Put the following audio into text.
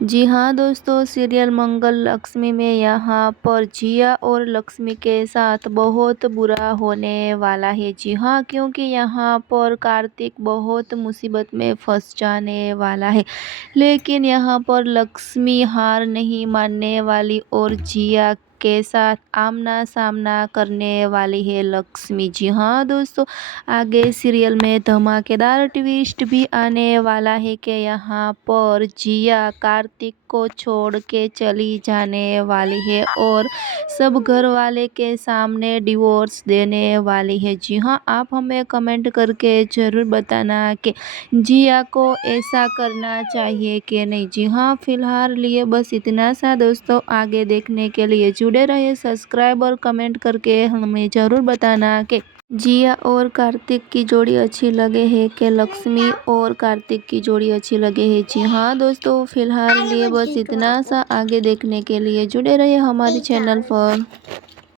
जी हाँ दोस्तों, सीरियल मंगल लक्ष्मी में यहाँ पर जिया और लक्ष्मी के साथ बहुत बुरा होने वाला है। जी हाँ, क्योंकि यहाँ पर कार्तिक बहुत मुसीबत में फंस जाने वाला है। लेकिन यहाँ पर लक्ष्मी हार नहीं मानने वाली और जिया के साथ आमना सामना करने वाली है लक्ष्मी। जी हाँ दोस्तों, आगे सीरियल में धमाकेदार ट्विस्ट भी आने वाला है कि यहाँ पर जिया कार्तिक को छोड़ के चली जाने वाली है और सब घर वाले के सामने डिवोर्स देने वाली है। जी हाँ, आप हमें कमेंट करके ज़रूर बताना कि जिया को ऐसा करना चाहिए कि नहीं। जी हाँ, फिलहाल लिए बस इतना सा दोस्तों। आगे देखने के लिए जुड़े रहिए, सब्सक्राइब और कमेंट करके हमें ज़रूर बताना कि जिया और कार्तिक की जोड़ी अच्छी लगे है कि लक्ष्मी और कार्तिक की जोड़ी अच्छी लगे है। जी हाँ दोस्तों, फिलहाल लिए बस इतना सा। आगे देखने के लिए जुड़े रहिए हमारे चैनल पर।